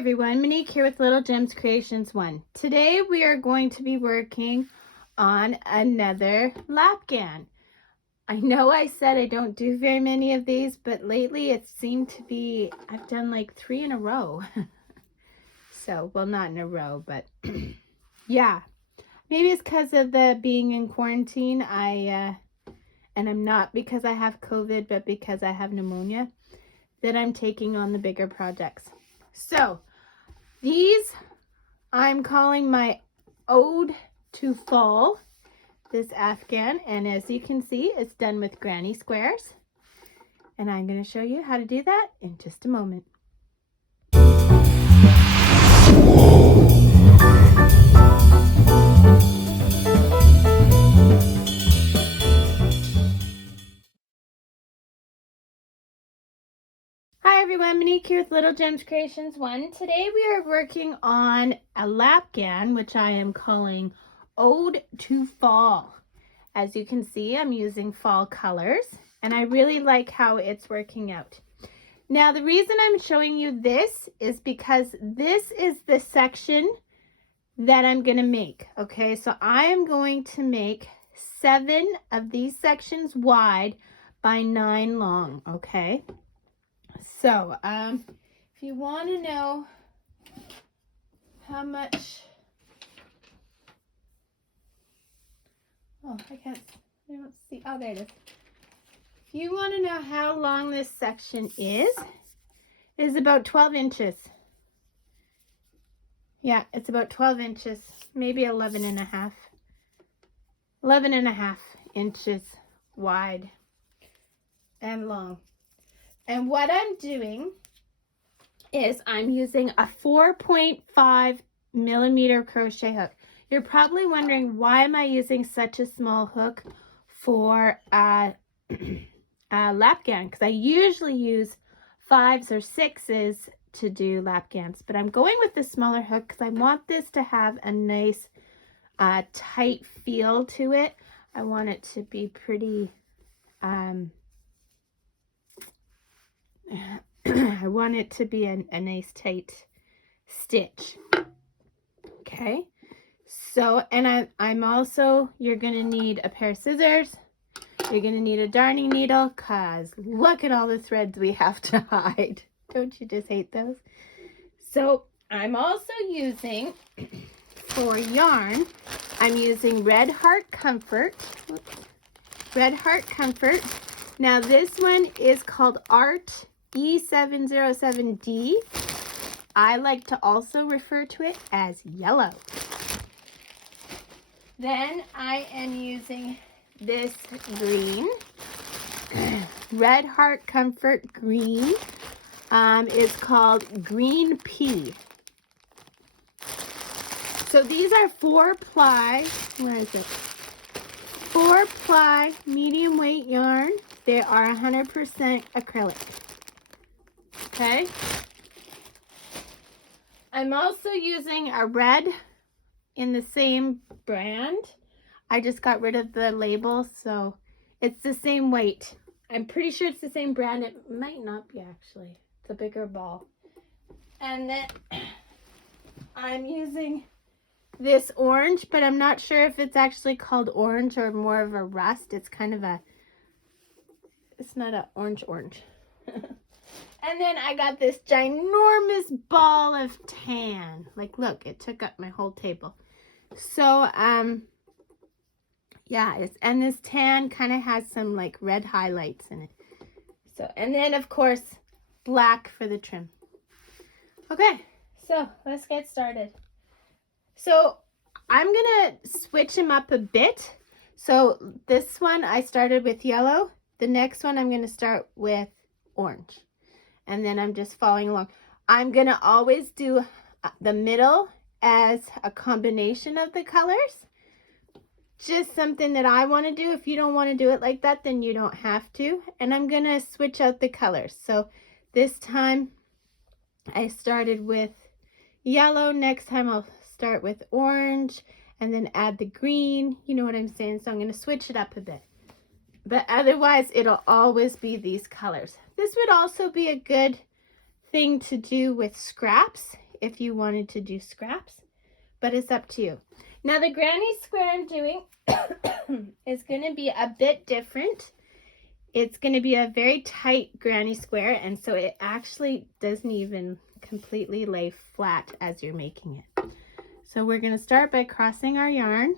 everyone, Monique here with Little Gems Creations 1. Today we are going to be working on another lap Ghan. I know I said I don't do very many of these, but lately it seemed to be, I've done like 3 in a row. So, well, not in a row, but yeah. Maybe it's because of the being in quarantine. And I'm not because I have COVID, but because I have pneumonia, that I'm taking on the bigger projects. So, these I'm calling my Ode to Fall, this Afghan, and as you can see, it's done with granny squares. And I'm going to show you how to do that in just a moment. Hi everyone, Monique here with Little Gems Creations 1. Today we are working on a lap Ghan, which I am calling Ode to Fall. As you can see, I'm using fall colors, and I really like how it's working out. Now, the reason I'm showing you this is because this is the section that I'm going to make, okay? So I am going to make 7 of these sections wide by 9 long, okay? So, if you want to know how much, oh, I don't see, oh, there it is. If you want to know how long this section is, it is about 12 inches. Yeah, it's about 12 inches, maybe 11 and a half. 11 and a half inches wide and long. And what I'm doing is I'm using a 4.5 millimeter crochet hook. You're probably wondering, why am I using such a small hook for a lap Ghan? Because I usually use 5s or 6s to do lap Ghans, but I'm going with the smaller hook because I want this to have a nice tight feel to it. I want it to be pretty I want it to be a nice tight stitch. Okay, so, and I'm also, you're gonna need a pair of scissors. You're gonna need a darning needle, cause look at all the threads we have to hide. Don't you just hate those? So I'm also using, for yarn, I'm using Red Heart Comfort. Oops. Red Heart Comfort. Now this one is called Art E707D. I like to also refer to it as yellow. Then I am using this green, Red Heart Comfort green. It's called Green Pea. So these are 4-ply, where is it? 4-ply medium weight yarn. They are 100% acrylic. Okay. I'm also using a red in the same brand. I just got rid of the label, so it's the same weight. I'm pretty sure it's the same brand. It might not be, actually. It's a bigger ball. And then I'm using this orange, but I'm not sure if it's actually called orange or more of a rust. It's kind of a, it's not an orange. And then I got this ginormous ball of tan. Like, look, it took up my whole table. So, yeah, and this tan kind of has some like red highlights in it. So, and then of course, black for the trim. Okay, so let's get started. So I'm gonna switch them up a bit. So this one I started with yellow. The next one I'm gonna start with orange. And then I'm just following along. I'm gonna always do the middle as a combination of the colors. Just something that I want to do. If you don't want to do it like that, then you don't have to. And I'm going to switch out the colors. So this time I started with yellow. Next time I'll start with orange and then add the green. You know what I'm saying? So I'm going to switch it up a bit. But otherwise, it'll always be these colors. This would also be a good thing to do with scraps if you wanted to do scraps, but it's up to you. Now the granny square I'm doing is going to be a bit different. It's going to be a very tight granny square, and so it actually doesn't even completely lay flat as you're making it. So we're going to start by crossing our yarn,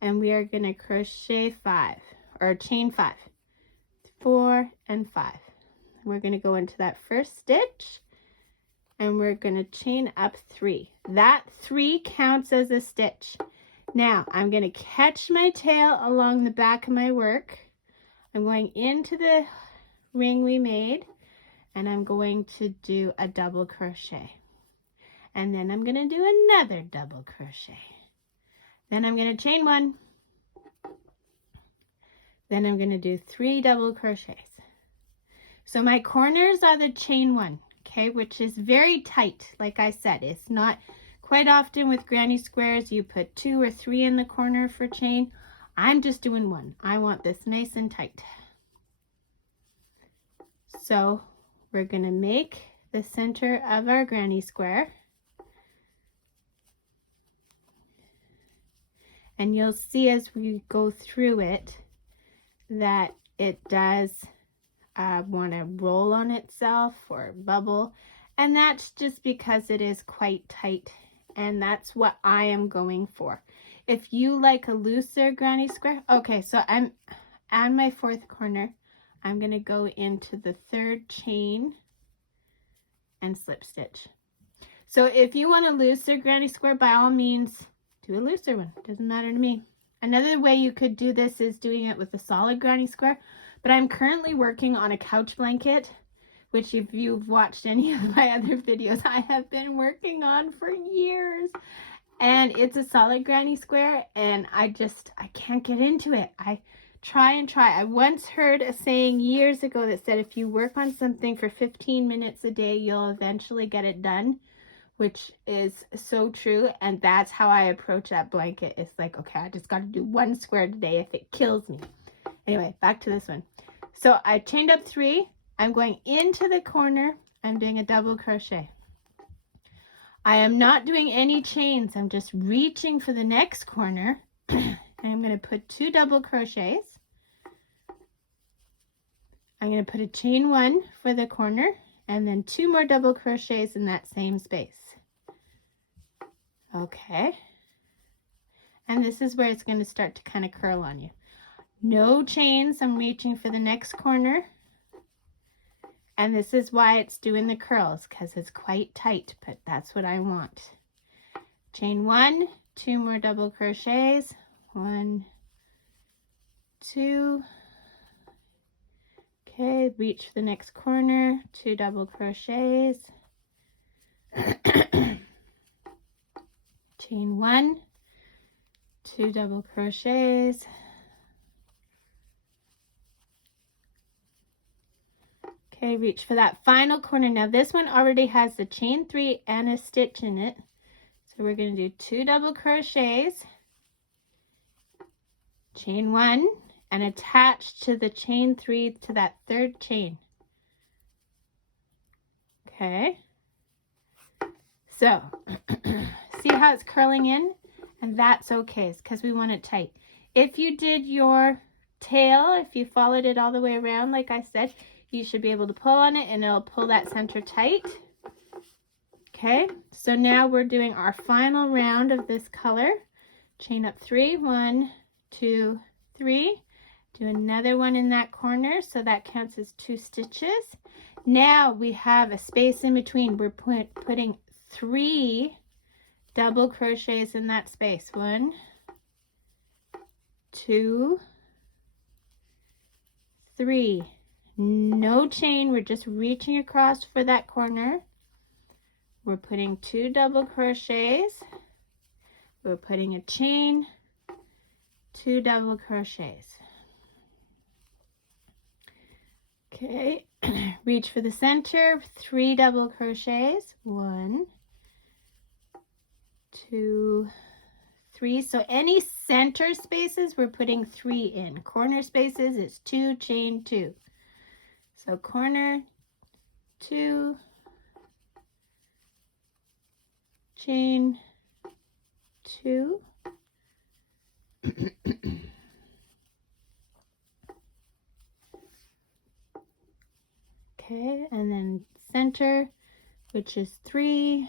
and we are going to crochet 5 or chain 5, 4 and 5. We're going to go into that first stitch, and we're going to chain up 3. That 3 counts as a stitch. Now I'm going to catch my tail along the back of my work. I'm going into the ring we made, and I'm going to do a double crochet. And then I'm going to do another double crochet. Then I'm going to chain 1. Then I'm going to do 3 double crochets. So my corners are the chain 1, okay, which is very tight. Like I said, it's not quite often with granny squares you put 2 or 3 in the corner for chain. I'm just doing 1. I want this nice and tight. So we're going to make the center of our granny square. And you'll see as we go through it that it does want to roll on itself or bubble. And that's just because it is quite tight. And that's what I am going for. If you like a looser granny square, okay, so I'm on my 4th corner. I'm going to go into the 3rd chain and slip stitch. So if you want a looser granny square, by all means, do a looser one. Doesn't matter to me. Another way you could do this is doing it with a solid granny square, but I'm currently working on a couch blanket, which if you've watched any of my other videos, I have been working on for years. And it's a solid granny square, and I can't get into it. I try and try. I once heard a saying years ago that said if you work on something for 15 minutes a day, you'll eventually get it done, which is so true. And that's how I approach that blanket. It's like, okay, I just got to do 1 square today if it kills me. Anyway, back to this one. So I chained up 3. I'm going into the corner. I'm doing a double crochet. I am not doing any chains. I'm just reaching for the next corner. And I'm going to put 2 double crochets. I'm going to put a chain 1 for the corner, and then 2 more double crochets in that same space. Okay. And this is where it's going to start to kind of curl on you. No chains. I'm reaching for the next corner. And this is why it's doing the curls, because it's quite tight, but that's what I want. Chain 1, 2 more double crochets. 1, 2. Okay, reach for the next corner. 2 double crochets. Chain 1, 2 double crochets. Okay, reach for that final corner. Now this one already has the chain 3 and a stitch in it. So we're going to do 2 double crochets, chain 1, and attach to the chain 3 to that 3rd chain. Okay. So, see how it's curling in? And that's okay, it's because we want it tight. If you did your tail, if you followed it all the way around, like I said, you should be able to pull on it and it'll pull that center tight. Okay, so now we're doing our final round of this color. Chain up 3, 1, 2, 3. Do another one in that corner, so that counts as 2 stitches. Now we have a space in between. We're putting 3 double crochets in that space. 1, 2, 3. No chain, we're just reaching across for that corner. We're putting 2 double crochets. We're putting a chain, 2 double crochets. Okay, reach for the center, 3 double crochets. 1, 2, 3. So any center spaces, we're putting 3 in. Corner spaces, it's 2, chain 2. So corner, 2, chain 2. Okay, and then center, which is 3.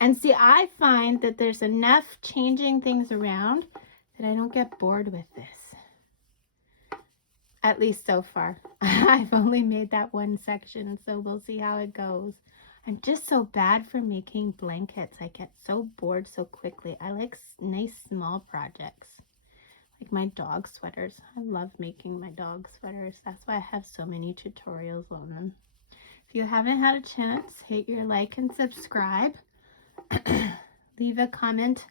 And see, I find that there's enough changing things around that I don't get bored with this. At least so far. I've only made that one section, so we'll see how it goes. I'm just so bad for making blankets. I get so bored so quickly. I like nice small projects. Like my dog sweaters. I love making my dog sweaters. That's why I have so many tutorials on them. If you haven't had a chance, hit your like and subscribe. Leave a comment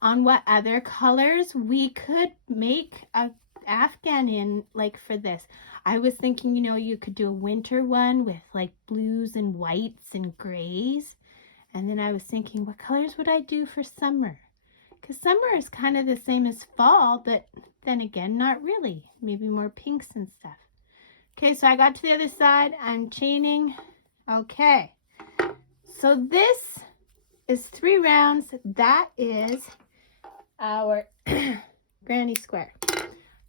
on what other colors we could make a Afghan in, like for this. I was thinking, you know, you could do a winter one with like blues and whites and grays. And then I was thinking, what colors would I do for summer? Because summer is kind of the same as fall, but then again, not really. Maybe more pinks and stuff. Okay, so I got to the other side. I'm chaining. Okay, so this is 3 rounds. That is our granny square.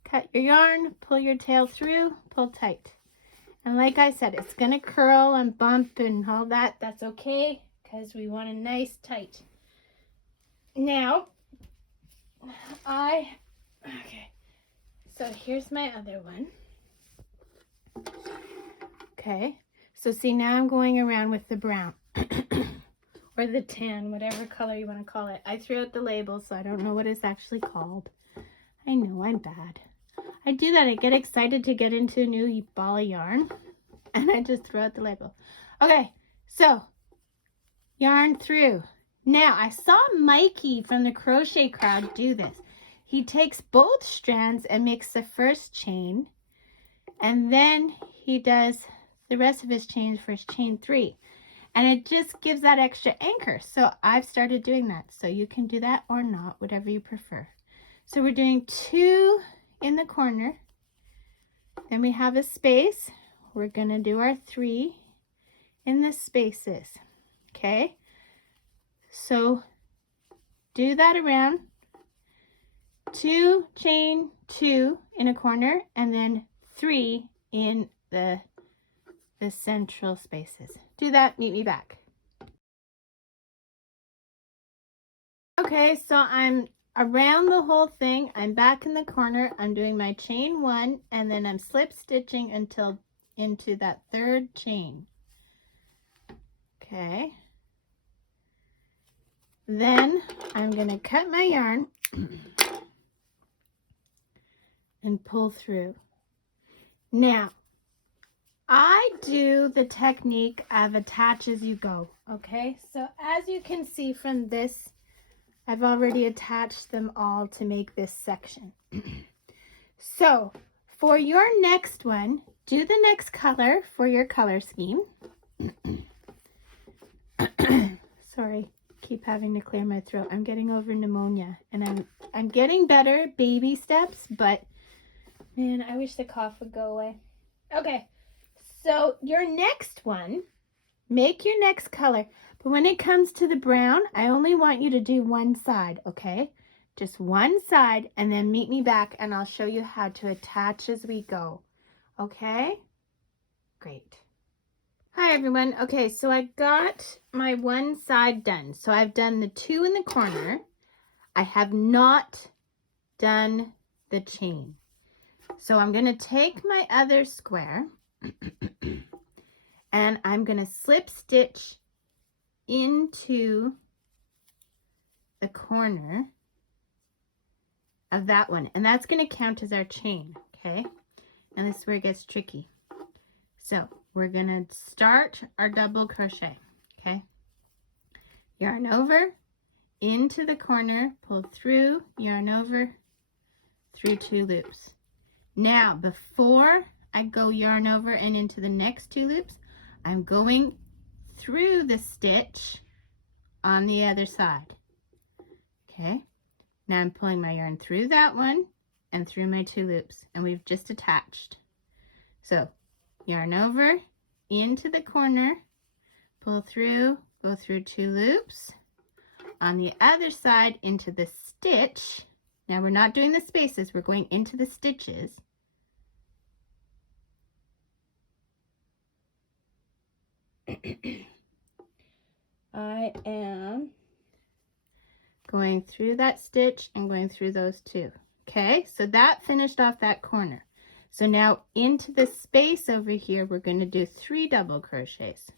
Cut your yarn, pull your tail through, pull tight. And like I said, it's going to curl and bump and all that. That's okay, because we want a nice tight. Now, okay, so here's my other one. Okay, so see, now I'm going around with the brown. Or the tan, whatever color you want to call it. I threw out the label, so I don't know what it's actually called. I know, I'm bad. I do that. I get excited to get into a new ball of yarn, and I just throw out the label. Okay, so yarn through. Now, I saw Mikey from the crochet crowd do this. He takes both strands and makes the first chain, and then he does the rest of his chains for chain 3. And it just gives that extra anchor. So I've started doing that. So you can do that or not, whatever you prefer. So we're doing 2 in the corner. Then we have a space. We're going to do our 3 in the spaces. Okay. So do that around. 2, chain 2 in a corner, and then 3 in the central spaces. Do that, meet me back. Okay, so I'm around the whole thing. I'm back in the corner. I'm doing my chain 1, and then I'm slip stitching until into that 3rd chain. Okay. Then I'm going to cut my yarn and pull through. Now, I do the technique of attach as you go, okay? So as you can see from this, I've already attached them all to make this section. So for your next one, do the next color for your color scheme. Sorry, keep having to clear my throat. I'm getting over pneumonia, and I'm getting better, baby steps, but man, I wish the cough would go away. Okay. So your next one, make your next color. But when it comes to the brown, I only want you to do one side, okay? Just one side, and then meet me back and I'll show you how to attach as we go. Okay? Great. Hi everyone. Okay, so I got my one side done. So I've done the 2 in the corner. I have not done the chain. So I'm going to take my other square and I'm going to slip stitch into the corner of that one, and that's going to count as our chain. Okay, and this is where it gets tricky. So we're going to start our double crochet. Okay, yarn over into the corner, pull through, yarn over, through 2 loops. Now before I go yarn over and into the next 2 loops, I'm going through the stitch on the other side. Okay, now I'm pulling my yarn through that one and through my 2 loops, and we've just attached. So yarn over into the corner, pull through, go through 2 loops. On the other side into the stitch. Now we're not doing the spaces, we're going into the stitches. I am going through that stitch and going through those 2. Okay, so that finished off that corner. So now into the space over here, we're going to do 3 double crochets.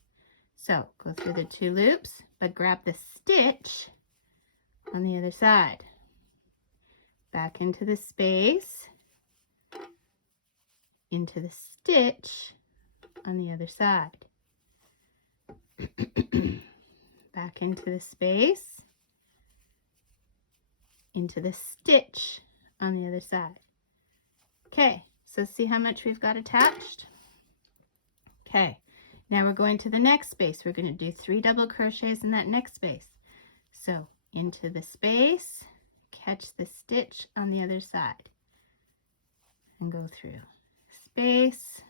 So go through the 2 loops, but grab the stitch on the other side. Back into the space, into the stitch on the other side. Back into the space, into the stitch on the other side. Okay, so see how much we've got attached? Okay, now we're going to the next space. We're going to do 3 double crochets in that next space. So into the space, catch the stitch on the other side and go through. Space,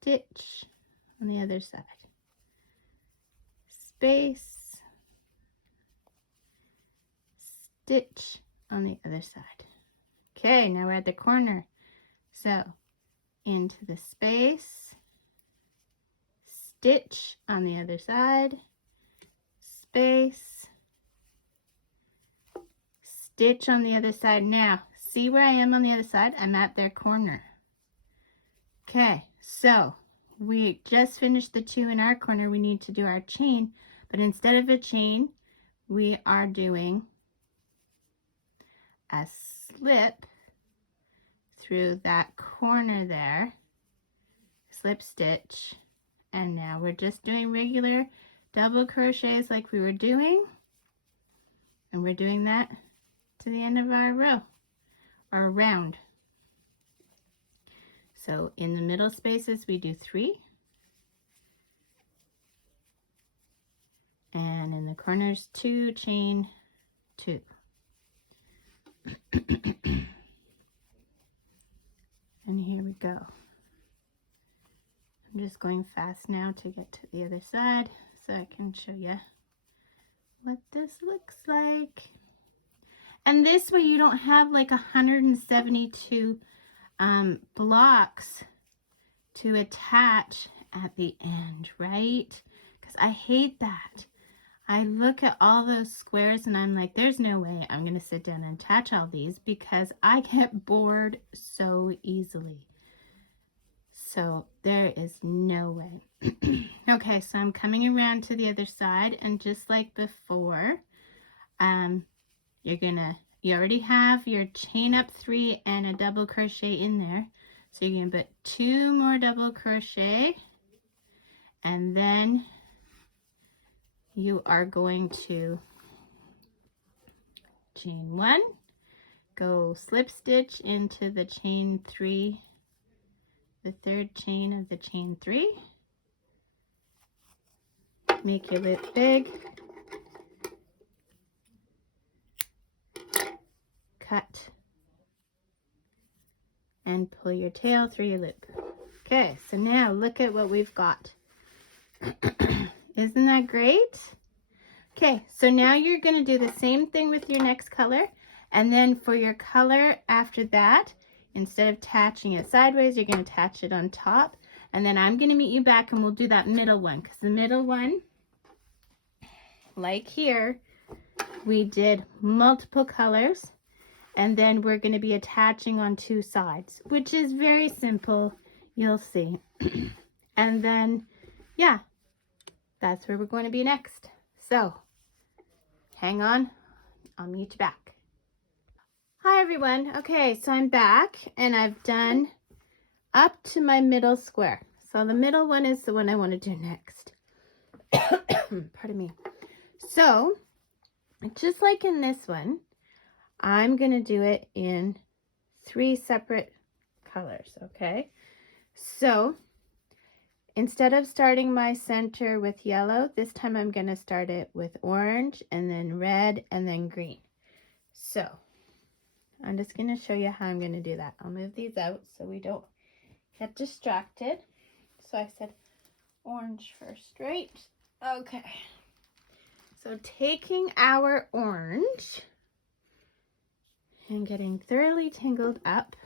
stitch on the other side. Space, stitch on the other side. Okay, now we're at the corner. So into the space, stitch on the other side, space, stitch on the other side. Now, see where I am on the other side? I'm at their corner. Okay, so we just finished the 2 in our corner. We need to do our chain, but instead of a chain, we are doing a slip through that corner there, slip stitch, and now we're just doing regular double crochets like we were doing, and we're doing that to the end of our row or round. So in the middle spaces we do 3, and in the corners 2, chain 2. And here we go. I'm just going fast now to get to the other side so I can show you what this looks like. And this way you don't have like 172 blocks to attach at the end, right? Because I hate that. I look at all those squares and I'm like, there's no way I'm going to sit down and attach all these because I get bored so easily. So there is no way. Okay, so I'm coming around to the other side, and just like before, you already have your chain up 3 and a double crochet in there. So you're going to put 2 more double crochet, and then you are going to chain 1, go slip stitch into the chain 3, the 3rd chain of the chain 3, make your loop big, cut, and pull your tail through your loop. Okay, so now look at what we've got. Isn't that great? Okay, so now you're going to do the same thing with your next color, and then for your color after that, instead of attaching it sideways, you're going to attach it on top, and then I'm going to meet you back and we'll do that middle one, because the middle one, like here, we did multiple colors, and then we're going to be attaching on 2 sides, which is very simple, you'll see. And then, yeah, that's where we're going to be next. So, hang on, I'll meet you back. Hi everyone. Okay, so I'm back and I've done up to my middle square. So the middle one is the one I want to do next. Pardon me. So, just like in this one, I'm going to do it in 3 separate colors, okay? So, instead of starting my center with yellow, this time I'm going to start it with orange and then red and then green. So, I'm just going to show you how I'm going to do that. I'll move these out so we don't get distracted. So I said orange first, right? Okay. So taking our orange and getting thoroughly tangled up,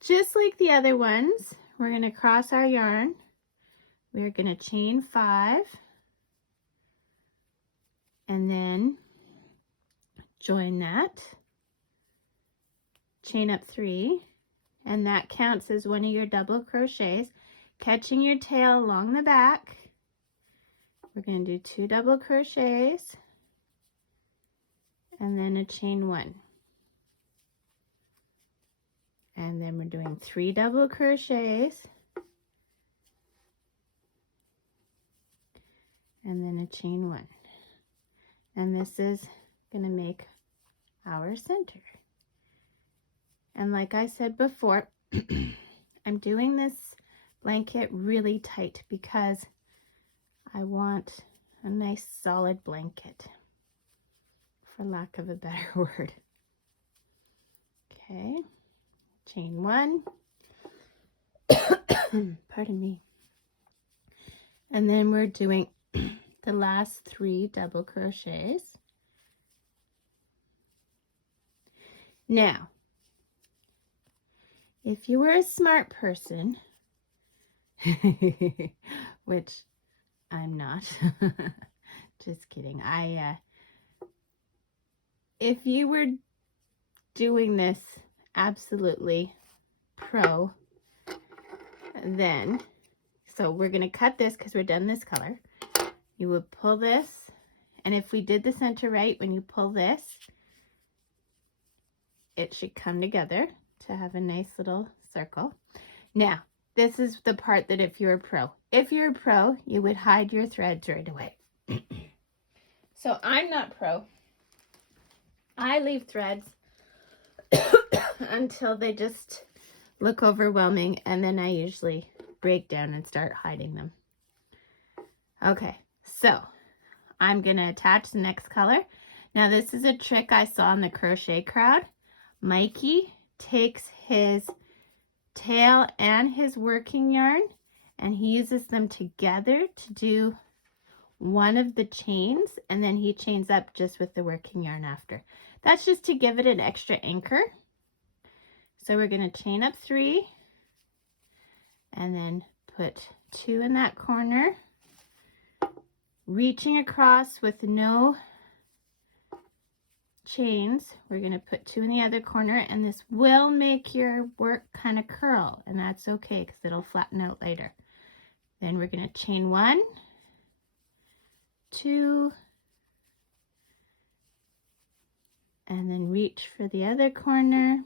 just like the other ones, we're going to cross our yarn. We're going to chain 5 and then join that, chain up 3, and that counts as one of your double crochets, catching your tail along the back. We're going to do 2 double crochets and then a chain 1. And then we're doing 3 double crochets and then a chain 1. And this is going to make our center. And like I said before, I'm doing this blanket really tight because I want a nice solid blanket, for lack of a better word. Okay, chain 1. Pardon me. And then we're doing the last 3 double crochets. Now, if you were a smart person, which I'm not, just kidding. If you were doing this absolutely pro, then, so we're going to cut this because we're done this color. You would pull this, and if we did the center right, when you pull this, it should come together to have a nice little circle. Now, this is the part that if you're a pro. If you're a pro, you would hide your threads right away. So I'm not pro. I leave threads until they just look overwhelming, and then I usually break down and start hiding them. Okay, so I'm going to attach the next color. Now this is a trick I saw in the crochet crowd. Mikey takes his tail and his working yarn and he uses them together to do one of the chains, and then he chains up just with the working yarn after. That's just to give it an extra anchor. So we're going to chain up 3 and then put 2 in that corner, reaching across with no chains. We're going to put 2 in the other corner, and this will make your work kind of curl, and that's okay because it'll flatten out later. Then we're going to chain 1, 2, and then reach for the other corner.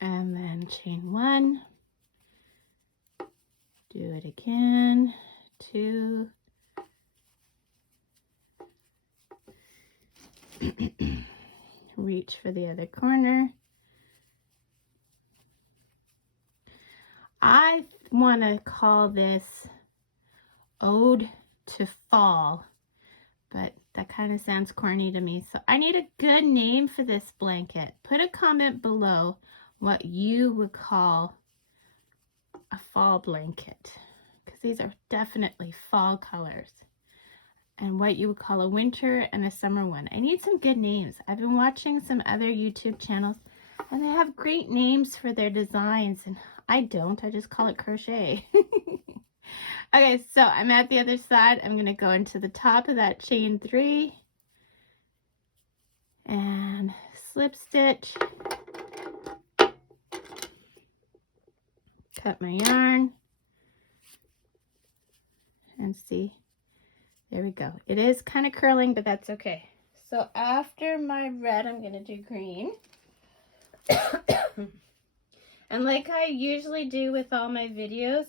And then chain 1, do it again, 2, reach for the other corner. I want to call this Ode to Fall, but that kind of sounds corny to me. So I need a good name for this blanket. Put a comment below what you would call a fall blanket, because these are definitely fall colors, and what you would call a winter and a summer one. I need some good names. I've been watching some other YouTube channels and they have great names for their designs, and I don't. I just call it crochet. Okay, so I'm at the other side. I'm going to go into the top of that chain 3 and slip stitch, cut my yarn, and see, there we go. It is kind of curling, but that's okay. So after my red, I'm going to do green. And like I usually do with all my videos,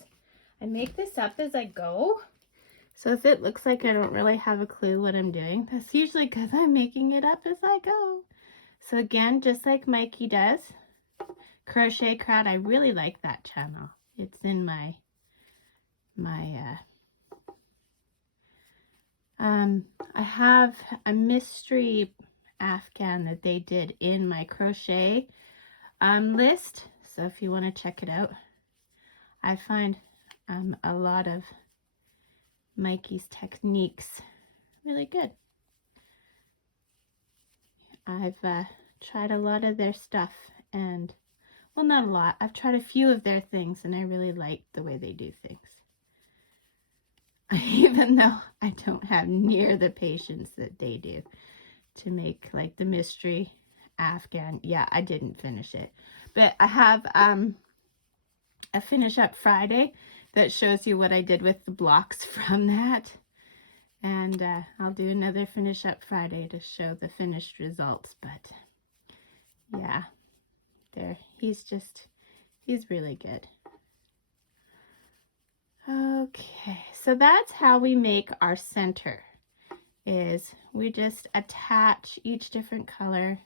I make this up as I go. So if it looks like I don't really have a clue what I'm doing, that's usually because I'm making it up as I go. So again, just like Mikey does, Crochet Crowd, I really like that channel. It's in my I have a mystery Afghan that they did in my crochet list. So if you want to check it out, I find a lot of Mikey's techniques really good. I've tried a lot of their stuff, and well, not a lot. I've tried a few of their things, and I really like the way they do things. Even though I don't have near the patience that they do to make like the mystery Afghan. Yeah, I didn't finish it, but I have a finish up Friday that shows you what I did with the blocks from that, and I'll do another finish up Friday to show the finished results. But yeah, he's really good. Okay, so that's how we make our center, is we just attach each different color,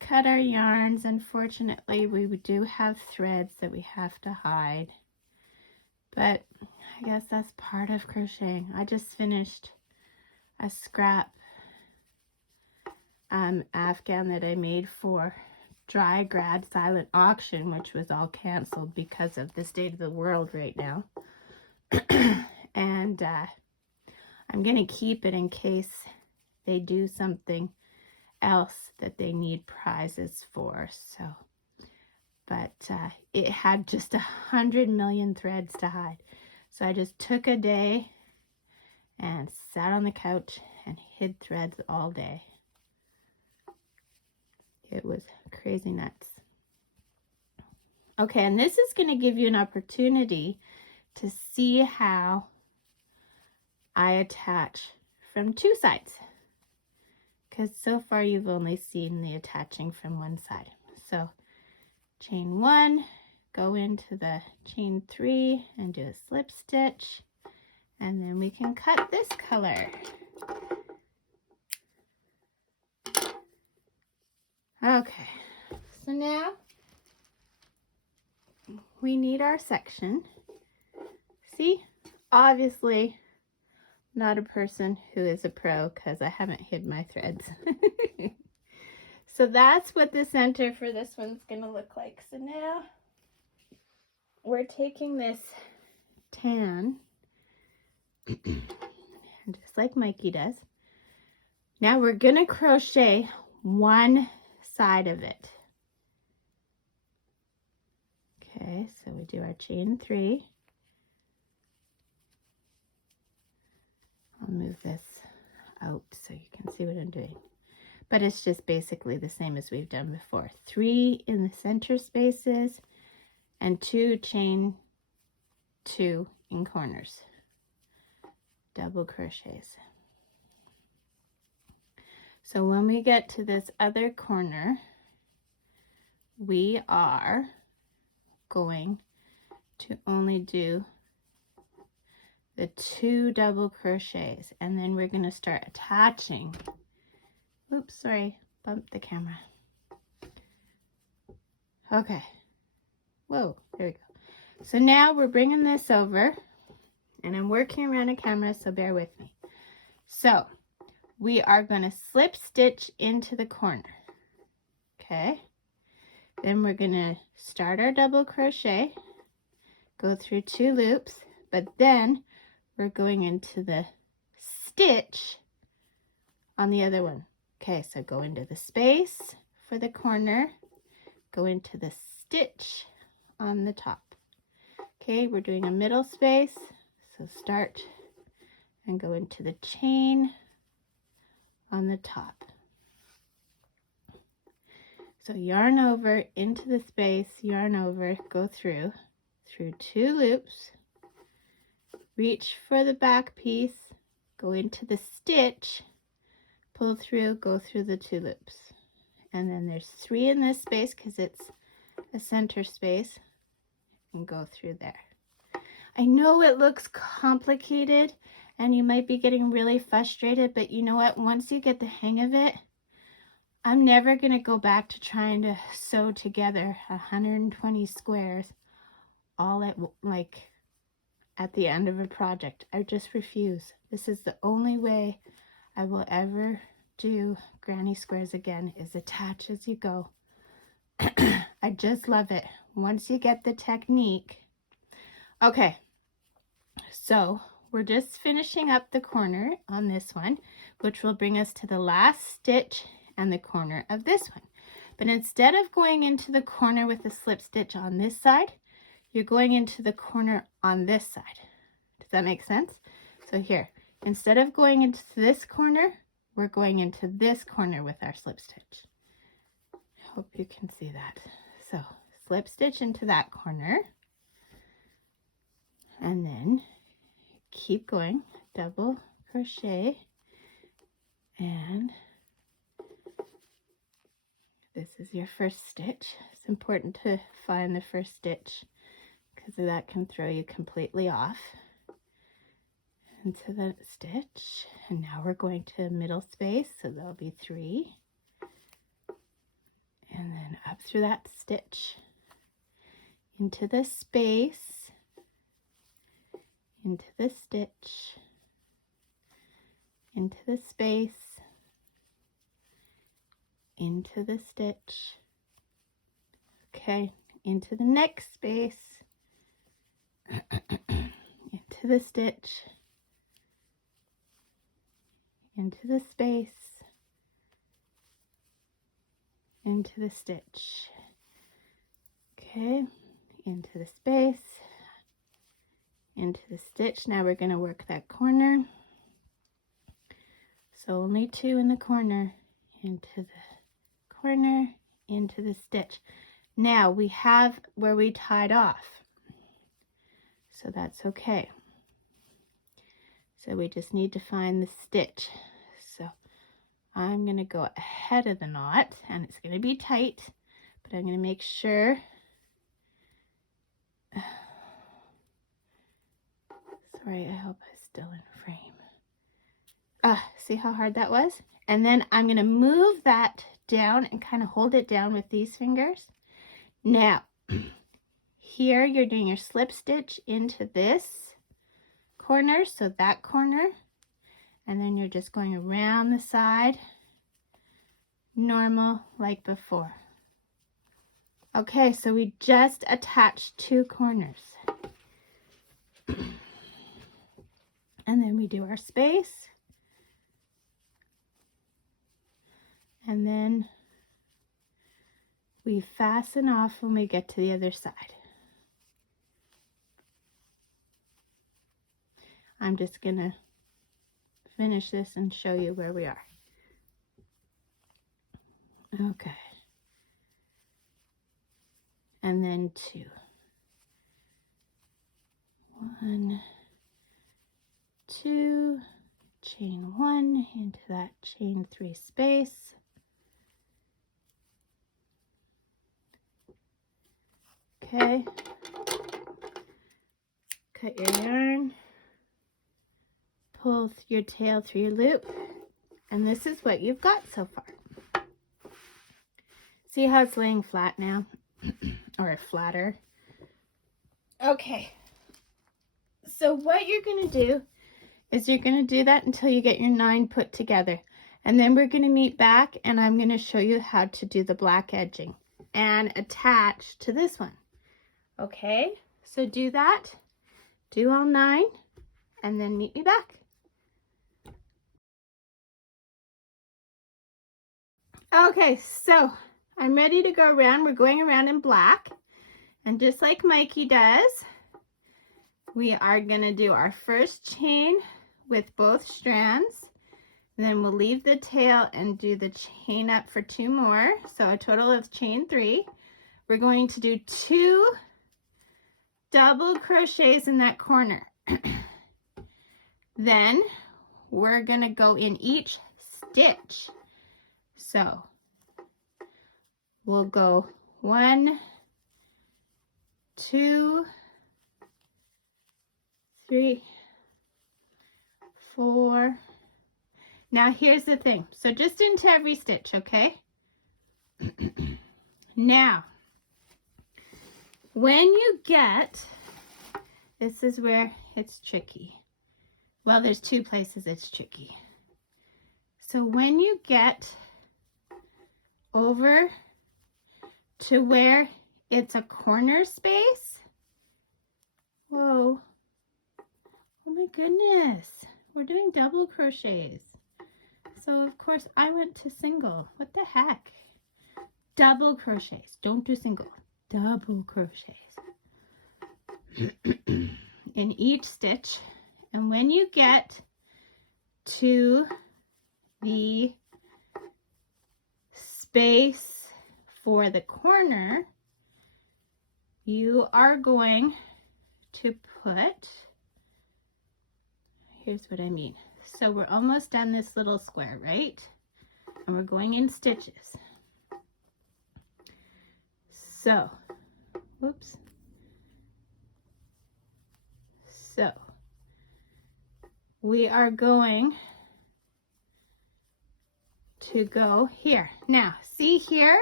cut our yarns. Unfortunately, we do have threads that we have to hide, but I guess that's part of crocheting. I just finished a scrap Afghan that I made for Dry Grad Silent Auction, which was all canceled because of the state of the world right now. And I'm going to keep it in case they do something else that they need prizes for. So, but it had just 100 million threads to hide. So I just took a day and sat on the couch and hid threads all day. It was crazy nuts. Okay, and this is going to give you an opportunity to see how I attach from two sides, because so far you've only seen the attaching from one side. So chain 1, go into the chain 3 and do a slip stitch, and then we can cut this color. Okay, so now we need our section. See, obviously not a person who is a pro because I haven't hid my threads. So that's what the center for this one's gonna look like. So now we're taking this tan, just like Mikey does. Now we're gonna crochet one side of it. Okay, so we do our chain 3. I'll move this out so you can see what I'm doing. But it's just basically the same as we've done before. 3 in the center spaces and 2 chain 2 in corners. Double crochets. So when we get to this other corner, we are going to only do the 2 double crochets, and then we're going to start attaching. Oops, sorry, bumped the camera. Okay, whoa, there we go. So now we're bringing this over, and I'm working around a camera, so bear with me. So we are going to slip stitch into the corner. Okay, then we're going to start our double crochet, go through 2 loops, but then we're going into the stitch on the other one. Okay, so go into the space for the corner, go into the stitch on the top. Okay, we're doing a middle space, so start and go into the chain on the top. So yarn over into the space, yarn over, go through 2 loops, reach for the back piece, go into the stitch, pull through, go through the 2 loops. And then there's 3 in this space because it's a center space, and go through there. I know it looks complicated and you might be getting really frustrated, but you know what? Once you get the hang of it, I'm never going to go back to trying to sew together 120 squares all at the end of a project. I just refuse. This is the only way I will ever do granny squares again is attach as you go. I just love it once you get the technique. Okay, so we're just finishing up the corner on this one, which will bring us to the last stitch and the corner of this one. But instead of going into the corner with a slip stitch on this side, you're going into the corner on this side. Does that make sense? So here, instead of going into this corner, we're going into this corner with our slip stitch. Hope you can see that. So slip stitch into that corner, and then keep going, double crochet, and this is your first stitch. It's important to find the first stitch because that can throw you completely off. Into the stitch, and now we're going to middle space, so there'll be 3, and then up through that stitch, into the space, into the stitch, into the space, into the stitch, okay, into the next space, into the stitch, into the space, into the stitch, okay, into the space, into the stitch. Now we're going to work that corner, so only 2 in the corner, into the corner, into the stitch. Now we have where we tied off, so that's okay. So we just need to find the stitch. So I'm going to go ahead of the knot, and it's going to be tight, but I'm going to make sure. Sorry, I hope I'm still in frame. See how hard that was? And then I'm going to move that down and kind of hold it down with these fingers. Now, here you're doing your slip stitch into this corner, so that corner, and then you're just going around the side, normal like before. Okay, so we just attached 2 corners. And then we do our space, and then we fasten off when we get to the other side. I'm just gonna finish this and show you where we are. Okay. And then 2. 1, 2, chain 1 into that chain 3 space. Okay. Cut your yarn. Pull your tail through your loop, and this is what you've got so far. See how it's laying flat now? Or flatter. Okay, so what you're going to do is you're going to do that until you get your 9 put together, and then we're going to meet back and I'm going to show you how to do the black edging and attach to this one. Okay, so do that, do all 9, and then meet me back. Okay, so I'm ready to go around. We're going around in black, and just like Mikey does, we are going to do our first chain with both strands, then we'll leave the tail and do the chain up for 2 more, so a total of chain 3. We're going to do 2 double crochets in that corner. Then we're going to go in each stitch. So we'll go 1, 2, 3, 4. Now here's the thing. So just into every stitch, okay? Now, when you get, this is where it's tricky. Well, there's 2 places it's tricky. So when you get over to where it's a corner space, whoa, oh my goodness, we're doing double crochets. So of course I went to single. What the heck? Double crochets. Don't do single. Double crochets in each stitch. And when you get to the space for the corner, you are going to put, here's what I mean. So we're almost done this little square, right? And we're going in stitches. So, whoops. So, we are going to go here. Now, see here,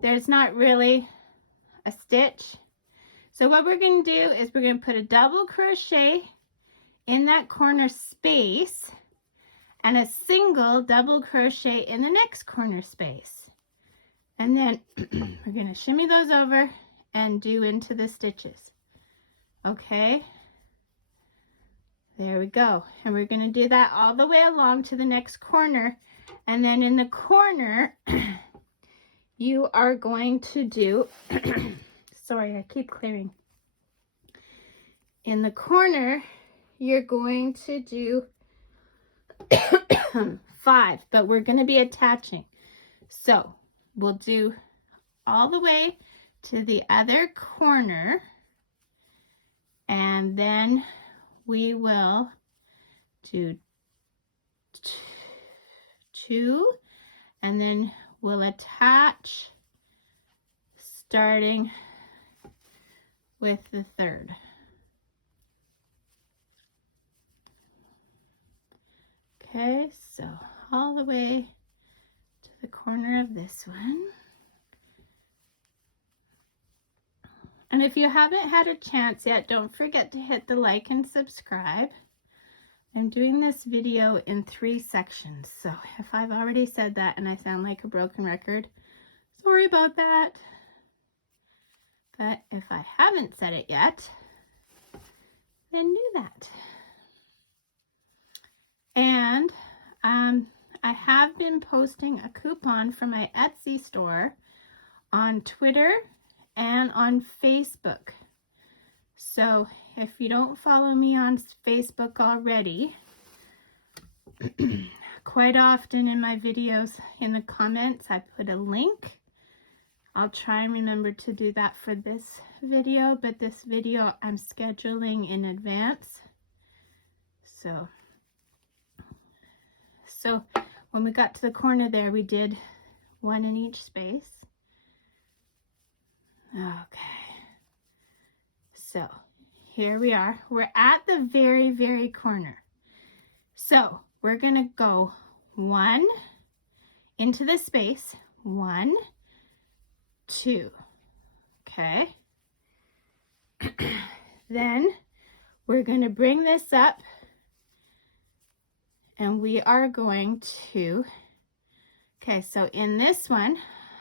there's not really a stitch. So what we're going to do is we're going to put a double crochet in that corner space and a single double crochet in the next corner space. And then we're going to shimmy those over and do into the stitches. Okay? There we go. And we're going to do that all the way along to the next corner. And then in the corner, you are going to do, sorry, I keep clearing. In the corner, you're going to do 5, but we're going to be attaching. So we'll do all the way to the other corner, and then we will do 2, and then we'll attach starting with the 3rd. Okay, so all the way to the corner of this one. And if you haven't had a chance yet, don't forget to hit the like and subscribe. I'm doing this video in 3 sections, so if I've already said that and I sound like a broken record, sorry about that. But if I haven't said it yet, then do that. And I have been posting a coupon for my Etsy store on Twitter and on Facebook. So if you don't follow me on Facebook already, quite often in my videos in the comments I put a link. I'll try and remember to do that for this video, but this video I'm scheduling in advance. So when we got to the corner there, we did 1 in each space. Okay, so here we are. We're at the very, very corner. So we're going to go 1 into the space, 1, 2, okay? Then we're going to bring this up, and we are going to, okay, so in this one,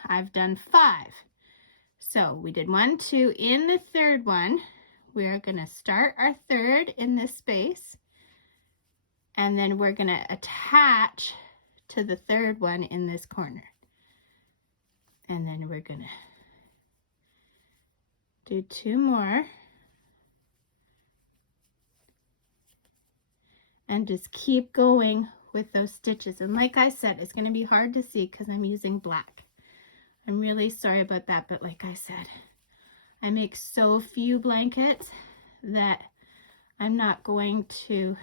I've done 5. So we did 1, 2. In the 3rd one, we're going to start our 3rd in this space, and then we're going to attach to the 3rd one in this corner. And then we're going to do 2 more. And just keep going with those stitches. And like I said, it's going to be hard to see because I'm using black. I'm really sorry about that, but like I said, I make so few blankets that I'm not going to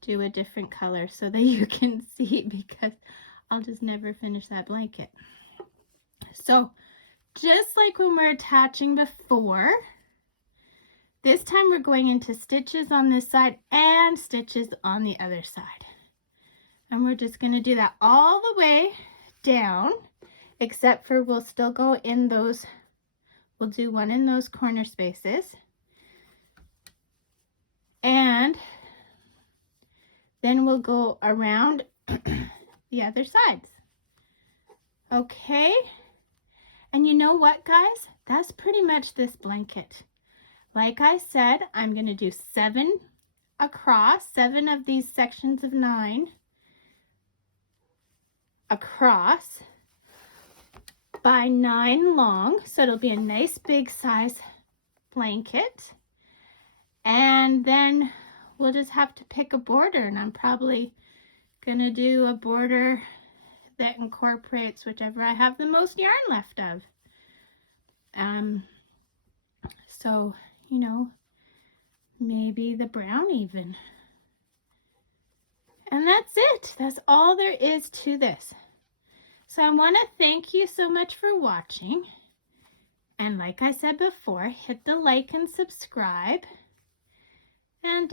do a different color so that you can see, because I'll just never finish that blanket. So just like when we're attaching before, this time we're going into stitches on this side and stitches on the other side. And we're just going to do that all the way down, except for we'll still go in those, we'll do 1 in those corner spaces. And then we'll go around the other sides. Okay, and you know what, guys? That's pretty much this blanket. Like I said, I'm going to do 7 across, 7 of these sections of 9 across by 9 long, so it'll be a nice big size blanket. And then we'll just have to pick a border, and I'm probably going to do a border that incorporates whichever I have the most yarn left of. So, you know, maybe the brown even. And that's it. That's all there is to this. So I want to thank you so much for watching. And like I said before, hit the like and subscribe. And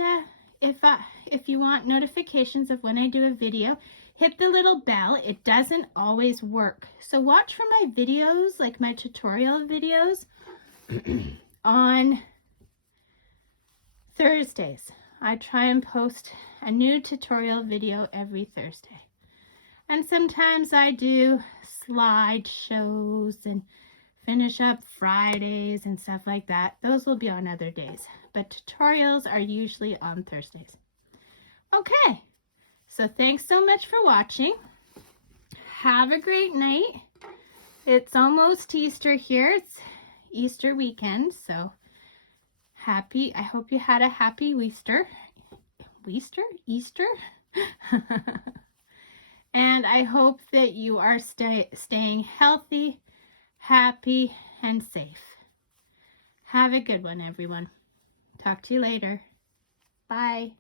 if you want notifications of when I do a video, hit the little bell. It doesn't always work. So watch for my videos, like my tutorial videos, on Thursdays. I try and post a new tutorial video every Thursday. And sometimes I do slideshows and finish up Fridays and stuff like that. Those will be on other days, but tutorials are usually on Thursdays. Okay, so thanks so much for watching. Have a great night. It's almost Easter here. It's Easter weekend, so happy. I hope you had a happy Easter. Easter? And I hope that you are staying healthy, happy, and safe. Have a good one, everyone. Talk to you later. Bye.